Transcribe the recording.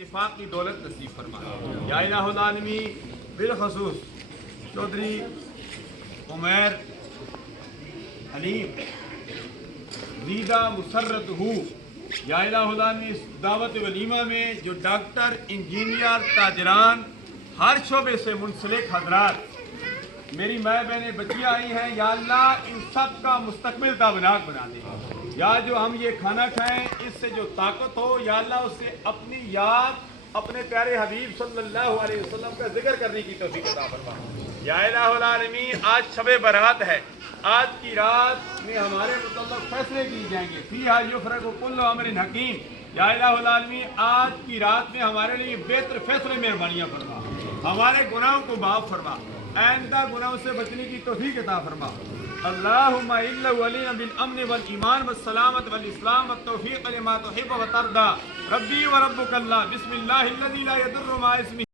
اتفاق کی دولت نصیب فرما۔ یا الہ العالمین بالخصوص چودھری عمیر حلیم ویدا مسرت ہو، یا الہ العالمین اس دعوت ولیمہ میں جو ڈاکٹر، انجینئر، تاجران، ہر شعبے سے منسلک حضرات، میری ماں بہنیں بچیاں آئی ہیں، یا اللہ ان سب کا مستقبل تابناک بنا دے۔ یا جو ہم یہ کھانا کھائیں اس سے جو طاقت ہو، یا اللہ اس سے اپنی یاد اپنے پیارے حبیب صلی اللہ علیہ وسلم کا ذکر کرنے کی توفیق عطا فرما۔ یا الہ العالمین آج شب برات ہے، آج کی رات میں ہمارے متعلق فیصلے کیے جائیں گے، فیہا یفرق کل امر حکیم۔ یا الہ العالمین آج کی رات میں ہمارے لیے بہتر فیصلے مہربانیاں فرما، ہمارے گناہوں کو معاف فرما، آئندہ گناہوں سے بچنے کی توفیق عطا فرما۔ اللہم الا ولینا بالامن والایمان والسلامت والاسلام والتوفیق لما تحب وترضى ربی وربک اللہ بسم اللہ الذی لا یضر مع اسمہ